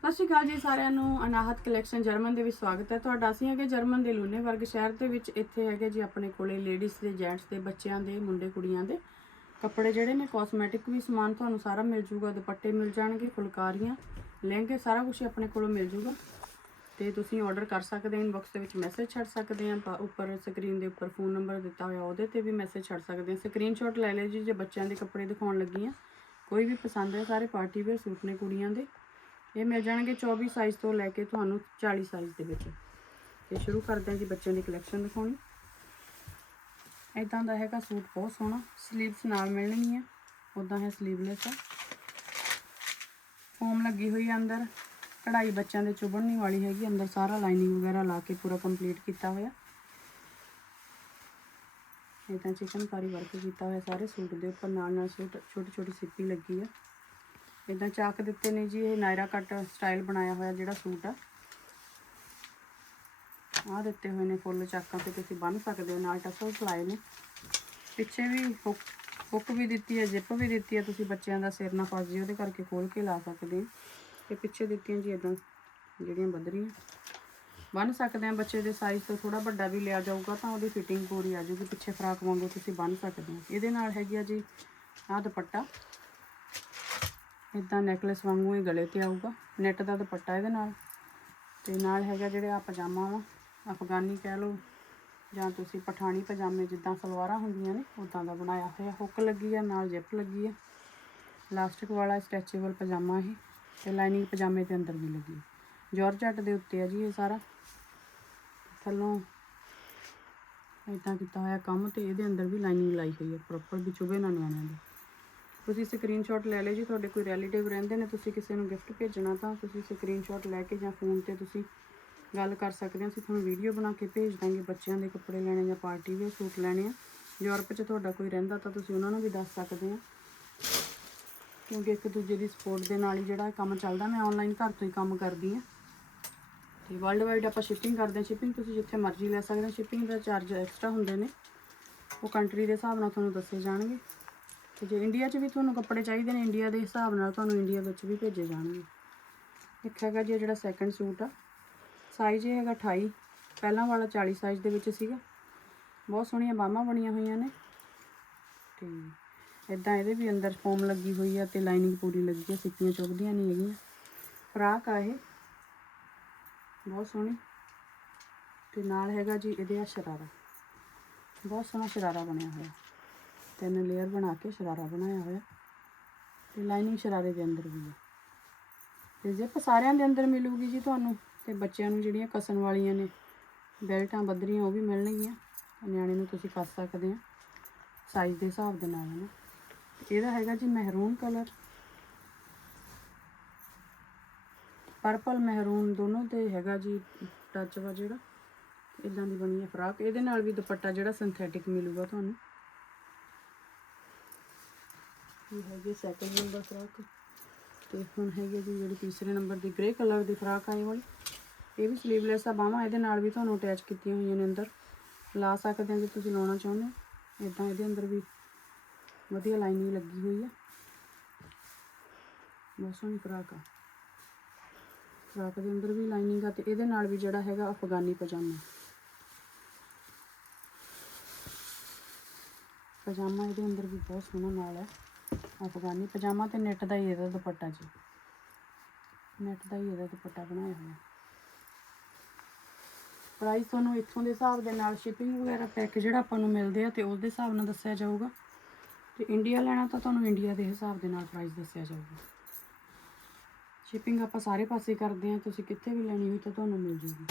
ਸਤਿ ਸ਼੍ਰੀ ਅਕਾਲ ਜੀ ਸਾਰਿਆਂ ਨੂੰ। ਅਨਾਹਤ ਕਲੈਕਸ਼ਨ ਜਰਮਨ ਦੇ ਵਿੱਚ ਸਵਾਗਤ ਹੈ। ਤੁਹਾਡਾ ਅਸੀਂ ਹੈਗੇ ਜਰਮਨ ਦੇ ਲੂਨੇਵਰਗ ਸ਼ਹਿਰ ਦੇ ਵਿੱਚ। ਇੱਥੇ ਹੈਗੇ ਜੀ ਆਪਣੇ ਕੋਲੇ ਲੇਡੀਜ਼ ਦੇ ਜੈਂਟਸ ਦੇ, ਬੱਚਿਆਂ ਦੇ, ਮੁੰਡੇ ਕੁੜੀਆਂ ਦੇ। ਕੱਪੜੇ ਜਿਹੜੇ ਨੇ ਕਾਸਮੈਟਿਕ ਵੀ ਸਮਾਨ ਤੁਹਾਨੂੰ ਸਾਰਾ ਮਿਲ ਜੂਗਾ। ਦੁਪੱਟੇ ਮਿਲ ਜਾਣਗੇ, ਫੁਲਕਾਰੀਆਂ, ਲਹਿੰਗੇ, ਸਾਰਾ ਕੁਝ ਆਪਣੇ ਕੋਲੋਂ ਮਿਲ ਜੂਗਾ। ਤੇ ਤੁਸੀਂ ਆਰਡਰ ਕਰ ਸਕਦੇ ਹੋ ਇਨਬਾਕਸ ਦੇ ਵਿੱਚ ਮੈਸੇਜ ਛੱਡ ਸਕਦੇ ਆ ਪਾ- ਉੱਪਰ ਸਕਰੀਨ ਦੇ ਉੱਪਰ ਫੋਨ ਨੰਬਰ ਦਿੱਤਾ ਹੋਇਆ, ਉਹਦੇ ਤੇ ਵੀ ਮੈਸੇਜ ਛੱਡ ਸਕਦੇ ਆ ਸਕਰੀਨਸ਼ਾਟ ਲੈ ਲਿਓ ਜੀ, ਜੇ ਬੱਚਿਆਂ ਦੇ ਕੱਪੜੇ ਦਿਖਾਉਣ ਲੱਗੀ ਆ ਕੋਈ ਵੀ ਪਸੰਦ ਹੈ, ਸਾਰੇ ਪਾਰਟੀ ਵੇਅਰ ਸੂਟ ਨੇ ਕੁੜੀਆਂ ਦੇ। ਇਹ ਮਿਲ ਜਾਣਗੇ 24 ਸਾਈਜ਼ ਤੋਂ ਲੈ ਕੇ ਤੁਹਾਨੂੰ 40 ਸਾਈਜ਼ ਦੇ ਵਿੱਚ। ਤੇ ਸ਼ੁਰੂ ਕਰਦੇ ਹਾਂ ਜੀ ਬੱਚਿਆਂ ਦੀ ਕਲੈਕਸ਼ਨ ਦਿਖਾਉਣੀ। ਇਦਾਂ ਦਾ ਹੈਗਾ ਸੂਟ ਬਹੁਤ ਸੋਹਣਾ। 슬ੀਵਸ ਨਾਲ ਮਿਲਣਗੀਆਂ। ਉਦਾਂ ਹੈ 슬ੀਵਲੈਸ ਆ। ਫੋਮ ਲੱਗੀ ਹੋਈ ਹੈ ਅੰਦਰ। ਕਢਾਈ ਬੱਚਿਆਂ ਦੇ ਚੁਭਣ ਵਾਲੀ ਹੈਗੀ। ਅੰਦਰ ਸਾਰਾ ਲਾਈਨਿੰਗ ਵਗੈਰਾ ਲਾ ਕੇ ਪੂਰਾ ਕੰਪਲੀਟ ਕੀਤਾ ਹੋਇਆ। ਇਹ ਤਾਂ ਚਿਕਨਕਾਰੀ ਵਰਕ ਕੀਤਾ ਹੋਇਆ। ਸਾਰੇ ਸੂਟ ਦੇ ਉੱਪਰ ਨਾਲ ਨਾਲ ਸੂਟ ਛੋਟੀ ਛੋਟੀ ਸਿੱਪੀ ਲੱਗੀ ਆ। ਇਦਾਂ ਚਾਕ ਦਿੱਤੇ ਨੇ ਜੀ, ਇਹ ਨਾਇਰਾ ਕੱਟ ਸਟਾਈਲ ਬਣਾਇਆ ਹੋਇਆ ਜਿਹੜਾ ਸੂਟ ਆ। ਆਹ ਦਿੱਤੇ ਹੋਏ ਨੇ ਫੁੱਲ ਚਾਕਾਂ ਤੇ, ਤੁਸੀਂ ਬੰਨ ਸਕਦੇ ਹੋ, ਨਾਲ ਟਸਲ ਲਾਏ ਨੇ। ਪਿੱਛੇ ਵੀ ਹੁੱਕ ਹੁੱਕ ਵੀ ਦਿੱਤੀ ਹੈ, ਜਿੱਪ ਵੀ ਦਿੱਤੀ ਹੈ, ਤੁਸੀਂ ਬੱਚਿਆਂ ਦਾ ਸਿਰ ਨਾ ਫਸ ਜੇ ਉਹਦੇ ਕਰਕੇ ਖੋਲ ਕੇ ਲਾ ਸਕਦੇ ਹੋ। ਤੇ ਪਿੱਛੇ ਦਿੱਤੀਆਂ ਜੀ ਇਦਾਂ ਜਿਹੜੀਆਂ ਬੱਦਰੀਆਂ। ਬੰਨ ਸਕਦੇ ਆ ਬੱਚੇ ਦੇ ਸਾਈਜ਼ ਤੋਂ ਥੋੜਾ ਵੱਡਾ ਵੀ ਲਿਆ ਜਾਊਗਾ ਤਾਂ ਉਹਦੀ ਫਿਟਿੰਗ ਪੂਰੀ ਆ ਜਾਊਗੀ, ਪਿੱਛੇ ਫਰਾਕ ਵਾਂਗੂ ਤੁਸੀਂ ਬੰਨ ਸਕਦੇ ਹੋ। ਇਹਦੇ ਨਾਲ ਹੈਗੀ ਆ ਜੀ ਆਹ ਦੁਪੱਟਾ। ਇਦਾਂ ਨੈਕਲੇਸ ਵਾਂਗੂ ਹੀ ਗਲੇ ਤੇ ਆਊਗਾ। ਨੈਟ ਦਾ ਦੁਪੱਟਾ ਇਹਦੇ ਨਾਲ। ਤੇ ਨਾਲ ਹੈਗਾ ਜਿਹੜੇ ਆ ਪਜਾਮਾ ਵਾ, ਅਫਗਾਨੀ ਕਹਿ ਲਓ, ਜਾਂ ਤੁਸੀਂ ਪਠਾਣੀ ਪਜਾਮੇ ਜਿੱਦਾਂ ਸਲਵਾਰਾਂ ਹੁੰਦੀਆਂ ਨੇ ਉਦਾਂ ਦਾ ਬਣਾਇਆ ਹੋਇਆ। ਹੁੱਕ ਲੱਗੀ ਆ, ਨਾਲ ਜਿਪ ਲੱਗੀ ਆ। ਲਾਸਟਿਕ ਵਾਲਾ ਸਟ੍ਰੈਚੇਬਲ ਪਜਾਮਾ ਇਹ, ਤੇ ਲਾਈਨਿੰਗ ਪਜਾਮੇ ਦੇ ਅੰਦਰ ਵੀ ਲੱਗੀ ਹੈ। ਜਾਰਜਟ ਦੇ ਉੱਤੇ ਆ ਜੀ ਇਹ ਸਾਰਾ। ਥੱਲੋਂ ਇਦਾਂ ਕੀਤਾ ਹੋਇਆ ਕੰਮ, ਤੇ ਇਹਦੇ ਅੰਦਰ ਵੀ ਲਾਈਨਿੰਗ ਲਾਈ ਹੋਈ ਹੈ ਪ੍ਰੋਪਰ ਵੀ ਚੁਭੇ ਨਾ ਨਿਆਣਿਆਂ ਦੇ। ਤੁਸੀਂ ਸਕਰੀਨਸ਼ਾਟ ਲੈ ਲਿਓ ਜੀ, ਤੁਹਾਡੇ ਕੋਈ ਰਿਲੇਟਿਵ ਰਹਿੰਦੇ ਨੇ, ਤੁਸੀਂ ਕਿਸੇ ਨੂੰ ਗਿਫਟ ਭੇਜਣਾ ਤਾਂ ਤੁਸੀਂ ਸਕਰੀਨਸ਼ਾਟ ਲੈ ਕੇ ਜਾਂ ਫੋਨ ਤੇ ਤੁਸੀਂ ਗੱਲ ਕਰ ਸਕਦੇ ਹੋ। ਅਸੀਂ ਤੁਹਾਨੂੰ ਵੀਡੀਓ ਬਣਾ ਕੇ ਭੇਜ ਦਾਂਗੇ, ਬੱਚਿਆਂ ਦੇ ਕੱਪੜੇ ਲੈਣੇ ਜਾਂ ਪਾਰਟੀ ਵੇਅਰ ਸੂਟ ਲੈਣੇ ਆ। ਯੂਰਪ 'ਚ ਤੁਹਾਡਾ ਕੋਈ ਰਹਿੰਦਾ ਤਾਂ ਤੁਸੀਂ ਉਹਨਾਂ ਨੂੰ ਵੀ ਦੱਸ ਸਕਦੇ ਆ ਕਿਉਂਕਿ ਇੱਕ ਦੂਜੇ ਦੀ ਸਪੋਰਟ ਦੇ ਨਾਲ ਹੀ ਜਿਹੜਾ ਕੰਮ ਚੱਲਦਾ, ਮੈਂ ਆਨਲਾਈਨ ਘਰ ਤੋਂ ਹੀ ਕੰਮ ਕਰਦੀ ਆ ਤੇ ਵਰਲਡ ਵਾਈਡ ਆਪਾਂ ਸ਼ਿਪਿੰਗ ਕਰਦੇ ਹਾਂ। ਸ਼ਿਪਿੰਗ ਤੁਸੀਂ ਜਿੱਥੇ ਮਰਜ਼ੀ ਲੈ ਸਕਦੇ ਹੋ। ਸ਼ਿਪਿੰਗ ਦਾ ਚਾਰਜ ਐਕਸਟਰਾ ਹੁੰਦੇ ਨੇ। ਉਹ ਕੰਟਰੀ ਦੇ ਹਿਸਾਬ ਨਾਲ ਤੁਹਾਨੂੰ ਦੱਸੇ ਜਾਣਗੇ। ਤੇ ਜੇ ਇੰਡੀਆ 'ਚ ਵੀ ਤੁਹਾਨੂੰ ਕੱਪੜੇ ਚਾਹੀਦੇ ਨੇ ਇੰਡੀਆ ਦੇ ਹਿਸਾਬ ਨਾਲ ਤੁਹਾਨੂੰ ਇੰਡੀਆ ਵਿੱਚ ਵੀ ਭੇਜੇ ਜਾਣਗੇ। ਇੱਕ ਹੈਗਾ ਜੀ ਇਹ ਜਿਹੜਾ ਸੈਕੰਡ ਸੂਟ ਆ ਸਾਈਜ਼ ਇਹ ਹੈਗਾ 28 ਪਹਿਲਾਂ ਵਾਲਾ 40 ਸਾਈਜ਼ ਦੇ ਵਿੱਚ ਸੀਗਾ। ਬਹੁਤ ਸੋਹਣੀਆਂ ਬਾਹਾਂ ਬਣੀਆਂ ਹੋਈਆਂ ਨੇ। ਤੇ ਇਦਾਂ ਇਹਦੇ ਵੀ ਅੰਦਰ ਫੋਮ ਲੱਗੀ ਹੋਈ ਆ ਤੇ ਲਾਈਨਿੰਗ ਪੂਰੀ ਲੱਗੀ ਆ, ਸਿੱਪੀਆਂ ਚੁੱਭਦੀਆਂ ਨਹੀਂ ਹੈਗੀਆਂ। ਫਰਾਕ ਆ ਇਹ, ਬਹੁਤ ਸੋਹਣੀ। ਤੇ ਨਾਲ ਹੈਗਾ ਜੀ ਇਹਦੇ ਆ ਸ਼ਰਾਰਾ। ਬਹੁਤ ਸੋਹਣਾ ਸ਼ਰਾਰਾ ਬਣਿਆ ਹੋਇਆ। ਤਿੰਨ ਲੇਅਰ ਬਣਾ ਕੇ ਸ਼ਰਾਰਾ ਬਣਾਇਆ ਹੋਇਆ ਤੇ ਲਾਈਨਿੰਗ ਸ਼ਰਾਰੇ ਦੇ ਅੰਦਰ ਵੀ ਹੈ। ਤੇ ਜ਼ਿਪ ਸਾਰਿਆਂ ਦੇ ਅੰਦਰ ਮਿਲੂਗੀ ਜੀ ਤੁਹਾਨੂੰ ਤੇ ਬੱਚਿਆਂ ਨੂੰ ਜਿਹੜੀਆਂ ਕਸਣ ਵਾਲੀਆਂ ਨੇ ਬੈਲਟਾਂ, ਬੱਦਰੀਆਂ, ਉਹ ਵੀ ਮਿਲਣਗੀਆਂ। ਨਿਆਣੇ ਨੂੰ ਤੁਸੀਂ ਕੱਸ ਸਕਦੇ ਆ ਸਾਈਜ਼ ਦੇ ਹਿਸਾਬ ਦੇ ਨਾਲ ਨਾ ਇਹਦਾ ਹੈਗਾ ਜੀ ਮਹਿਰੂਨ ਕਲਰ ਪਰਪਲ ਮਹਿਰੂਨ ਦੋਨੋਂ ਤੇ ਹੈਗਾ ਜੀ ਟੱਚ ਵਾ ਜਿਹੜਾ। ਇਦਾਂ ਦੀ ਬਣੀ ਹੈ ਫਰਾਕ ਇਹਦੇ ਨਾਲ ਵੀ ਦੁਪੱਟਾ ਜਿਹੜਾ ਸਿੰਥੈਟਿਕ ਮਿਲੂਗਾ ਤੁਹਾਨੂੰ। ਇਹ ਹੈਗੀ ਸੈਕੰਡ ਨੰਬਰ ਫਰਾਕ ਤੇ ਹੁਣ ਹੈਗੀ ਜੀ ਜਿਹੜੀ ਤੀਸਰੇ ਨੰਬਰ ਦੀ ਗ੍ਰੇ ਕਲਰ ਦੀ ਫਰਾਕ ਆਈ ਵਾਲੀ। ਇਹ ਵੀ ਸਲੀਵਲੈਸ ਆ ਬਾਹਾਂ ਇਹਦੇ ਨਾਲ ਵੀ ਤੁਹਾਨੂੰ ਅਟੈਚ ਕੀਤੀਆਂ ਹੋਈਆਂ ਨੇ ਅੰਦਰ। ਲਾ ਸਕਦੇ ਹੋ ਜੇ ਤੁਸੀਂ ਲਾਉਣਾ ਚਾਹੁੰਦੇ ਹੋ। ਇਦਾਂ ਇਹਦੇ ਅੰਦਰ ਵੀ ਵਧੀਆ ਲਾਈਨਿੰਗ ਲੱਗੀ ਹੋਈ ਆ। ਬਹੁਤ ਸੋਹਣੀ ਫਰਾਕ ਆ। ਫਰਾਕ ਦੇ ਅੰਦਰ ਵੀ ਲਾਈਨਿੰਗ ਆ ਤੇ ਇਹਦੇ ਨਾਲ ਵੀ ਜਿਹੜਾ ਹੈਗਾ ਅਫਗਾਨੀ ਪਜਾਮਾ। ਪਜਾਮਾ ਇਹਦੇ ਅੰਦਰ ਵੀ ਬਹੁਤ ਸੋਹਣਾ ਨਾਲ ਹੈ ਅਫਗਾਨੀ ਪਜਾਮਾ ਤੇ ਨੈਟ ਦਾ ਹੀ ਇਹਦਾ ਦੁਪੱਟਾ ਜੀ। ਨੈਟ ਦਾ ਹੀ ਇਹਦਾ ਦੁਪੱਟਾ ਬਣਾਇਆ ਹੋਇਆ। ਪ੍ਰਾਈਸ ਤੁਹਾਨੂੰ ਇੱਥੋਂ ਦੇ ਹਿਸਾਬ ਦੇ ਨਾਲ ਸ਼ਿਪਿੰਗ ਵਗੈਰਾ ਪੈਕ ਜਿਹੜਾ ਆਪਾਂ ਨੂੰ ਮਿਲਦੇ ਆ ਤੇ ਉਸ ਹਿਸਾਬ ਨਾਲ ਦੱਸਿਆ ਜਾਊਗਾ। ਤੇ ਇੰਡੀਆ ਲੈਣਾ ਤਾਂ ਤੁਹਾਨੂੰ ਇੰਡੀਆ ਦੇ ਹਿਸਾਬ ਦੇ ਨਾਲ ਪ੍ਰਾਈਸ ਦੱਸਿਆ ਜਾਊਗਾ। ਸ਼ਿਪਿੰਗ ਆਪਾਂ ਸਾਰੇ ਪਾਸੇ ਕਰਦੇ ਆ, ਤੁਸੀਂ ਕਿੱਥੇ ਵੀ ਲੈਣੀ ਹੋਈ ਤਾਂ ਤੁਹਾਨੂੰ ਮਿਲ ਜੂਗੀ।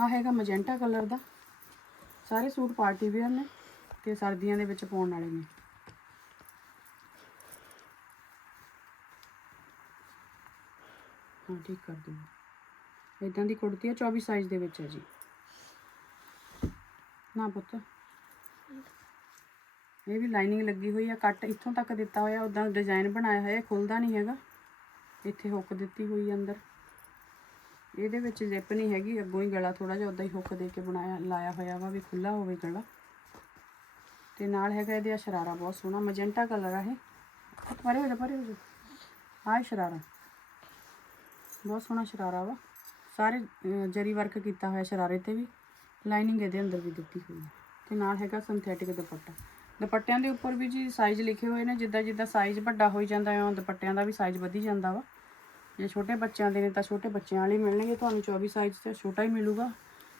ਆ ਹੈਗਾ ਮੈਜੈਂਟਾ ਕਲਰ ਦਾ। ਸਾਰੇ ਸੂਟ ਪਾਰਟੀ ਵੇਅਰ ਨੇ ਤੇ ਸਰਦੀਆਂ ਦੇ ਵਿੱਚ ਪਾਉਣ ਵਾਲੇ ਨੇ। ਹਾਂ ਠੀਕ ਕਰ ਦਿਓ ਇਦਾਂ ਦੀ ਕੁੜਤੀ ਆ 24 ਸਾਈਜ਼ ਦੇ ਵਿੱਚ ਹੈ ਜੀ। ਨਾ ਪੁੱਤ। ਇਹ ਵੀ ਲਾਈਨਿੰਗ ਲੱਗੀ ਹੋਈ ਆ, ਕੱਟ ਇੱਥੋਂ ਤੱਕ ਦਿੱਤਾ ਹੋਇਆ ਉਦਾਂ ਡਿਜ਼ਾਈਨ ਬਣਾਇਆ ਹੋਇਆ ਖੁੱਲਦਾ ਨਹੀਂ ਹੈਗਾ। ਇੱਥੇ ਹੁੱਕ ਦਿੱਤੀ ਹੋਈ ਅੰਦਰ। ਇਹਦੇ ਵਿੱਚ ਜ਼ਿਪ ਨਹੀਂ ਹੈਗੀ, ਅੱਗੋਂ ਹੀ ਗਲਾ ਥੋੜਾ ਜਿਹਾ ਉਦਾਂ ਹੀ ਹੁੱਕ ਦੇ ਕੇ ਬਣਾਇਆ, ਲਾਇਆ ਹੋਇਆ ਵਾ, ਵੀ ਖੁੱਲਾ ਹੋਵੇ ਗਲਾ। ਤੇ ਨਾਲ ਹੈਗਾ ਇਹਦੇ ਆ ਸ਼ਰਾਰਾ, ਬਹੁਤ ਸੋਹਣਾ ਮੈਜੈਂਟਾ ਕਲਰ ਆ ਇਹ। ਪਰੇ ਹੋ ਜਾ ਪਰੇ ਹੋ ਜਾ। ਆਹ ਸ਼ਰਾਰਾ। ਬਹੁਤ ਸੋਹਣਾ ਸ਼ਰਾਰਾ ਵਾ। ਸਾਰੇ ਜਰੀ ਵਰਕ ਕੀਤਾ ਹੋਇਆ ਸ਼ਰਾਰੇ ਤੇ ਵੀ। ਲਾਈਨਿੰਗ ਇਹਦੇ ਅੰਦਰ ਵੀ ਦਿੱਤੀ ਹੋਈ ਹੈ। ਤੇ ਨਾਲ ਹੈਗਾ ਸਿੰਥੈਟਿਕ ਦੁਪੱਟਾ। ਦੁਪੱਟਿਆਂ ਦੇ ਉੱਪਰ ਵੀ ਜੀ ਸਾਈਜ਼ ਲਿਖੇ ਹੋਏ ਨੇ। ਜਿੱਦਾਂ ਜਿੱਦਾਂ ਸਾਈਜ਼ ਵੱਡਾ ਹੋਈ ਜਾਂਦਾ ਹੈ ਦੁਪੱਟਿਆਂ ਦਾ ਵੀ ਸਾਈਜ਼ ਵਧੀ ਜਾਂਦਾ ਵਾ। ਜੇ ਛੋਟੇ ਬੱਚਿਆਂ ਦੇ ਨੇ ਤਾਂ ਛੋਟੇ ਬੱਚਿਆਂ ਵਾਲੇ ਮਿਲਣਗੇ। ਤੁਹਾਨੂੰ 24 ਸਾਈਜ਼ ਤੇ ਛੋਟਾ ਹੀ ਮਿਲੂਗਾ।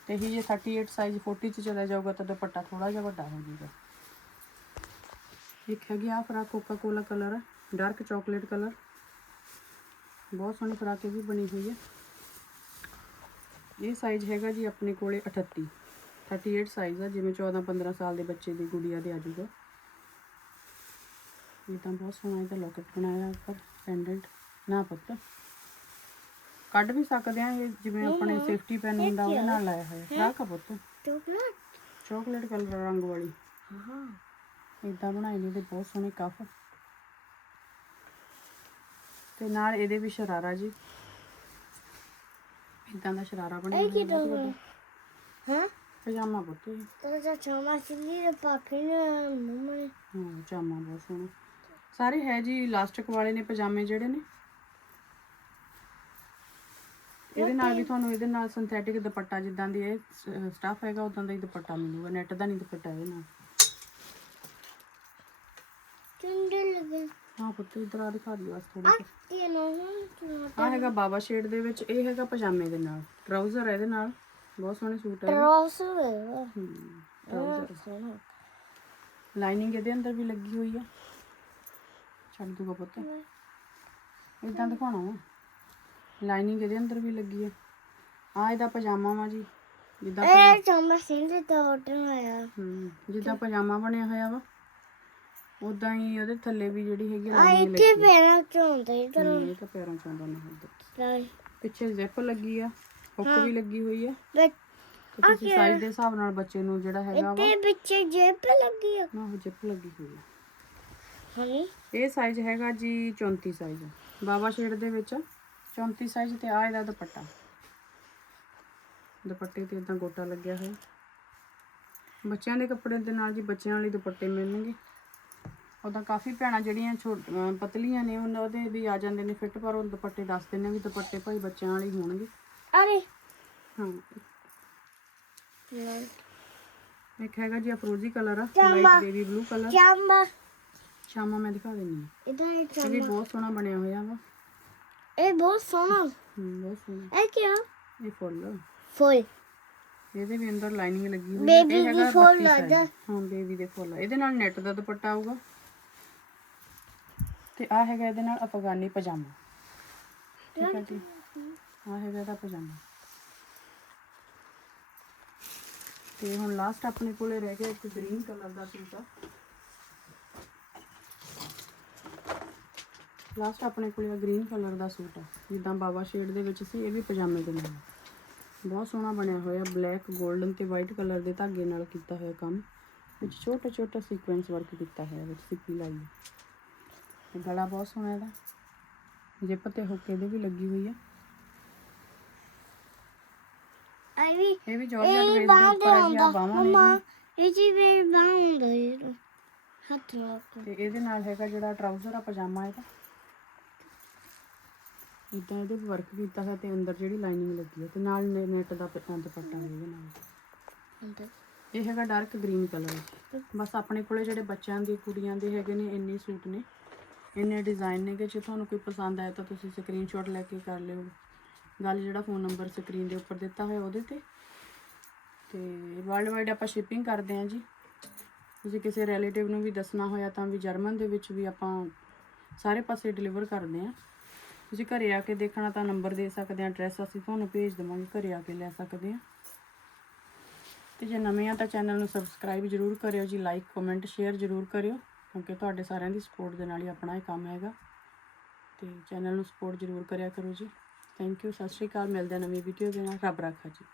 ਤੇ ਹੀ ਜੇ 38 ਸਾਈਜ਼ 40 ਚ ਚਲਾ ਜਾਊਗਾ ਤਾਂ ਦੁਪੱਟਾ ਥੋੜਾ ਜਿਹਾ ਵੱਡਾ ਹੋ ਜਾਊਗਾ। ਇੱਕ ਹੈਗੀ ਆ frock Coca Cola colour dark chocolate colour ਬਹੁਤ ਸੋਹਣੀ ਫਰਾਕ ਇਹ ਵੀ ਬਣੀ ਹੋਈ ਹੈ। ਇਹ ਸਾਈਜ਼ ਹੈਗਾ ਜੀ ਆਪਣੇ ਕੋਲੇ 38 38 ਸਾਈਜ਼ ਆ ਜਿਵੇਂ 14 15 ਸਾਲ ਦੇ ਬੱਚੇ ਦੀ ਗੁੜੀਆ ਦੇ ਆ ਜਾਊਗਾ ਇਹ ਤਾਂ ਬਹੁਤ ਸੋਹਣਾ ਇਹਦਾ ਲੋਕਟ ਬਣਾਇਆ ਉੱਪਰ ਪੈਂਡੈਂਟ ਨਾ ਪੁੱਤ। ਕੱਢ ਵੀ ਸਕਦੇ ਆ ਇਹ ਜਿਵੇਂ ਆਪਣੇ ਸੇਫਟੀ ਪੈਨ ਹੁੰਦਾ ਉਹਦੇ ਨਾਲ ਲਾਇਆ ਹੋਇਆ। ਫਰਾਕ ਆ ਪੁੱਤ। ਚੋਕਲੇਟ? ਚਾਕਲੇਟ ਕਲਰ ਰੰਗ ਵਾਲੀ। ਹਾਂ। ਇਦਾਂ ਬਣਾਏ ਨੇ ਤੇ ਬਹੁਤ ਸੋਹਣੇ ਕਫ ਤੇ ਨਾਲ ਇਹਦੇ ਵੀ ਸ਼ਰਾਰਾ ਜੀ। ਇਦਾਂ ਦਾ ਸ਼ਰਾਰਾ ਬਣਿਆ ਹੋਇਆ ਬਹੁਤ ਵੱਡਾ। ਹਾਂ? ਪਜਾਮਾ ਪੁੱਤ ਇਹ। ਤਾਂ ਤਾਂ ਚਮਾ ਸੀ ਦੇ ਪਾਪੇ ਨੇ ਮੰਮਾ ਨੇ। ਹਾਂ ਪਜਾਮਾ ਬਹੁਤ ਸੋਹਣਾ। ਸਾਰੇ ਹੈ ਜੀ ਇਲਾਸਟਿਕ ਵਾਲੇ ਨੇ ਪਜਾਮੇ ਜਿਹੜੇ ਨੇ। ਇਹਦੇ ਨਾਲ ਵੀ ਤੁਹਾਨੂੰ ਇਹਦੇ ਨਾਲ ਸਿੰਥੈਟਿਕ ਦੁਪੱਟਾ ਜਿੱਦਾਂ ਦੀ ਇਹ ਸਟਾਫ ਹੈਗਾ ਉਦਾਂ ਦਾ ਹੀ ਦੁਪੱਟਾ ਮਿਲੂਗਾ ਨੈਟ ਦਾ ਨਹੀਂ ਦੁਪੱਟਾ ਇਹਦੇ ਨਾਲ। ਚੁੰਡੇ ਲਗੇ? ਹਾਂ ਪੁੱਤ ਇਧਰ ਆ ਦਿਖਾ ਦਿਓ ਬਸ ਥੋੜਾ ਤੇ ਨਾ ਆ ਹੈਗਾ ਬਾਬਾ ਸ਼ੇਡ ਦੇ ਵਿੱਚ ਇਹ ਹੈਗਾ ਪਜਾਮੇ ਦੇ ਨਾਲ। ਟਰਾਊਜ਼ਰ ਇਹਦੇ ਨਾਲ। ਬਹੁਤ ਸੋਹਣੇ ਸੂਟ ਹੈ। ਟਰਾਊਜ਼ਰ ਸੋਨਾ ਲਾਈਨਿੰਗ ਇਹਦੇ ਅੰਦਰ ਵੀ ਲੱਗੀ ਹੋਈ ਆ। ਛੱਡ ਦੂਗਾ ਪੁੱਤ। ਇਦਾਂ ਦਿਖਾਉਣਾ ਵਾ। ਲਾਈਨਿੰਗ ਇਹਦੇ ਅੰਦਰ ਵੀ ਲੱਗੀ ਆ। ਆ ਇਹਦਾ ਪਜਾਮਾ ਵਾ ਜੀ। ਜਿੱਦਾਂ ਇਹ ਚਮਾ ਸੀ ਦੇ ਤਾਂ ਆਰਡਰ ਆਇਆ ਹਮ, ਜਿੱਦਾਂ ਪਜਾਮਾ ਬਣਿਆ ਹੋਇਆ ਵਾ। ਉਦਾਂ ਹੀ ਉਹਦੇ ਥੱਲੇ ਵੀ ਜਿਹੜੀ ਹੈਗੀ ਆ ਲਾਈਨਿੰਗ ਇੱਥੇ ਪੈਣਾ ਚਾਹੁੰਦਾ ਇਹ ਲੱਗੀ ਇਹ ਤਾਂ ਪੈਰਾਂ ਚ ਆਉਂਦਾ ਨਾ ਹੁੰਦਾ। ਪਿੱਛੇ ਜ਼ਿਪ ਲੱਗੀ ਆ ਹੁੱਕ ਵੀ ਲੱਗੀ ਹੋਈ ਆ। ਤੇ ਤੁਸੀਂ ਸਾਈਜ਼ ਦੇ ਹਿਸਾਬ ਨਾਲ ਬੱਚੇ ਨੂੰ ਜਿਹੜਾ ਹੈਗਾ ਵਾ ਤੇ ਪਿੱਛੇ ਜੇਬ ਲੱਗੀ ਆ। ਨਾ ਉਹ ਜ਼ਿਪ ਲੱਗੀ ਹੋਈ ਆ। ਹਣੀ ਇਹ ਸਾਈਜ਼ ਹੈਗਾ ਜੀ 34 ਸਾਈਜ਼ ਬਾਬਾ ਸ਼ੇਡ ਦੇ ਵਿੱਚ 34 ਸਾਈਜ਼ ਤੇ ਆ ਇਹਦਾ ਦੁਪੱਟਾ। ਦੁਪੱਟੇ ਤੇ ਇਦਾਂ ਗੋਟਾ ਲੱਗਿਆ ਹੋਇਆ। ਬੱਚਿਆਂ ਦੇ ਕੱਪੜੇ ਦੇ ਨਾਲ ਜੀ ਬੱਚਿਆਂ ਵਾਲੇ ਦੁਪੱਟੇ ਮਿਲਣਗੇ। ਉਹਦਾ ਕਾਫੀ ਭੈਣਾਂ ਜਿਹੜੀਆਂ ਛੋਟ ਪਤਲੀਆਂ ਨੇ ਉਹਨਾਂ ਉਹਦੇ ਵੀ ਆ ਜਾਂਦੇ ਨੇ ਫਿੱਟ ਪਰ ਉਹ ਦੁਪੱਟੇ ਦੱਸਦੇ ਨੇ ਵੀ ਦੁਪੱਟੇ ਭਾਈ ਬੱਚਿਆਂ ਵਾਲੇ ਹੀ ਹੋਣਗੇ। ਅਰੇ! ਹਾਂ। ਇੱਕ ਹੈਗਾ ਜੀ ਅਫਰੋਜ਼ੀ ਕਲਰ ਆ ਲਾਈਟ ਬੇਬੀ ਬਲੂ ਕਲਰ। ਚਮਾ। ਸ਼ਾਮਾ ਮੈਂ ਦਿਖਾ ਦਿੰਨੀ ਆ ਇਧਰ ਇਹ ਇਹ ਚਮਾ। ਵੀ ਬਹੁਤ ਸੋਹਣਾ ਬਣਿਆ ਹੋਇਆ ਵਾ। ਇਹ ਬਹੁਤ ਸੋਹਣਾ। ਬਹੁਤ ਸੋਹਣਾ। ਇਹ ਕੀ ਆ ਇਹ ਫੁੱਲ ਫੁੱਲ। ਇਹਦੇ ਵੀ ਅੰਦਰ ਲਾਈਨਿੰਗ ਲੱਗੀ ਹੋਈ ਹੈ ਇਹ ਦੀ ਫੁੱਲ 32 ਲੱਗਦਾ। ਹਾਂ ਬੇਬੀ ਦੇ ਫੁੱਲ ਇਹਦੇ ਨਾਲ ਨੈਟ ਦਾ ਦੁਪੱਟਾ ਆਊਗਾ। ਤੇ ਆ ਹੈਗਾ ਇਹਦੇ ਨਾਲ ਅਫਗਾਨੀ ਪਜਾਮਾ। ਠੀਕ ਹੈ ਜੀ। ਆ ਹੈਗਾ ਇਹਦਾ ਪਜਾਮਾ। ਤੇ ਹੁਣ ਲਾਸਟ ਆਪਣੇ ਕੋਲੇ ਰਹਿ ਗਿਆ ਇੱਕ ਗ੍ਰੀਨ ਕਲਰ ਦਾ ਸੂਟ। ਆ ਲਾਸਟ ਆਪਣੇ ਕੋਲੇ ਗ੍ਰੀਨ ਕਲਰ ਦਾ ਸੂਟ। ਆ ਜਿੱਦਾਂ ਬਾਬਾ ਸ਼ੇਡ ਦੇ ਵਿੱਚ ਸੀ, ਇਹ ਵੀ ਪਜਾਮੇ ਦੇ ਨਾਲ। ਬਹੁਤ ਸੋਹਣਾ ਬਣਿਆ ਹੋਇਆ ਬਲੈਕ 골ਡਨ ਤੇ ਵਾਈਟ ਕਲਰ ਦੇ ਧਾਗੇ ਨਾਲ ਕੀਤਾ ਹੋਇਆ ਕੰਮ। ਵਿੱਚ ਛੋਟਾ ਛੋਟਾ ਸੀਕੁਐਂਸ ਵਰਕ ਕੀਤਾ ਹੋਇਆ ਵਿੱਚ ਸਿੱਪੀ ਲਾਈ। ਗਲਾ ਬਹੁਤ ਸੋਹਣਾ ਇਹਦਾ। ਜਿੱਪ ਤੇ ਹੁੱਕ ਇਹਦੇ ਵੀ ਲੱਗੀ ਹੋਈ ਆ। ਆਈ ਵੀ ਇਹ ਵੀ ਜਾਰਜਟ ਵੇਸ ਦੇ ਉੱਪਰ ਹੈ ਜੀ ਆ ਬਾਹਾਂ ਨੇ ਮਮਾ ਇਹ ਜੀ ਵੀ ਬਾਹ ਹੁੰਦਾ ਇਹ ਹੱਥ ਨਾਲ। ਤੇ ਇਹਦੇ ਨਾਲ ਹੈਗਾ ਜਿਹੜਾ ਟਰਾਊਜ਼ਰ ਆ ਪਜਾਮਾ ਇਹਦਾ। ਇਦਾਂ ਇਹਦੇ ਵਰਕ ਕੀਤਾ ਹੋਇਆ ਤੇ ਅੰਦਰ ਜਿਹੜੀ ਲਾਈਨਿੰਗ ਲੱਗੀ ਹੈ ਤੇ ਨਾਲ ਨੈਟ ਦਾ ਪੱਟਾ ਦੁਪੱਟਾ ਵੀ ਇਹਦੇ ਨਾਲ। ਹੁੰਦਾ ਇਹ ਹੈਗਾ ਡਾਰਕ ਗ੍ਰੀਨ ਕਲਰ ਬਸ ਆਪਣੇ ਕੋਲੇ ਜਿਹੜੇ ਬੱਚਿਆਂ ਦੇ ਕੁੜੀਆਂ ਦੇ ਹੈਗੇ ਨੇ ਇੰਨੇ ਸੂਟ ਨੇ। ਇੰਨੇ ਡਿਜ਼ਾਈਨ ਨੇ ਕਿ ਜੇ ਤੁਹਾਨੂੰ ਕੋਈ ਪਸੰਦ ਆਇਆ ਤਾਂ ਤੁਸੀਂ ਸਕਰੀਨਸ਼ਾਟ ਲੈ ਕੇ ਕਰ ਲਿਓ। ਗੱਲ ਜਿਹੜਾ ਫੋਨ ਨੰਬਰ ਸਕਰੀਨ ਦੇ ਉੱਪਰ ਦਿੱਤਾ ਹੋਇਆ ਉਹਦੇ ਤੇ। ਤੇ ਵਰਲਡ ਵਾਈਡ ਆਪਾਂ ਸ਼ਿਪਿੰਗ ਕਰਦੇ ਹਾਂ ਜੀ। ਤੁਸੀਂ ਕਿਸੇ ਰਿਲੇਟਿਵ ਨੂੰ ਵੀ ਦੱਸਣਾ ਹੋਇਆ ਤਾਂ ਵੀ ਜਰਮਨ ਦੇ ਵਿੱਚ ਵੀ ਆਪਾਂ ਸਾਰੇ ਪਾਸੇ ਡਿਲੀਵਰ ਕਰਦੇ ਹਾਂ। ਤੁਸੀਂ ਘਰੇ ਆ ਕੇ ਦੇਖਣਾ ਤਾਂ ਨੰਬਰ ਦੇ ਸਕਦੇ ਹਾਂ ਐਡਰੈਸ ਅਸੀਂ ਤੁਹਾਨੂੰ ਭੇਜ ਦੇਵਾਂਗੇ, ਘਰੇ ਆ ਕੇ ਲੈ ਸਕਦੇ ਹਾਂ। ਤੇ ਜੇ ਨਵੇਂ ਆ ਤਾਂ ਚੈਨਲ ਨੂੰ ਸਬਸਕ੍ਰਾਈਬ ਜਰੂਰ ਕਰਿਓ ਜੀ ਲਾਈਕ ਕਮੈਂਟ ਸ਼ੇਅਰ ਜਰੂਰ ਕਰਿਓ। ਕਿਉਂਕਿ ਤੁਹਾਡੇ ਸਾਰਿਆਂ ਦੀ ਸਪੋਰਟ ਦੇ ਨਾਲ ਹੀ ਆਪਣਾ ਇਹ ਕੰਮ ਹੈਗਾ। ਤੇ ਚੈਨਲ ਨੂੰ ਸਪੋਰਟ ਜਰੂਰ ਕਰਿਆ ਕਰੋ ਜੀ। ਥੈਂਕ ਯੂ ਸਤਿ ਸ਼੍ਰੀ ਅਕਾਲ, ਮਿਲਦੇ ਹਾਂ ਨਵੀਂ ਵੀਡੀਓ ਦੇ ਨਾਲ। ਰੱਬ ਰੱਖਾ ਜੀ।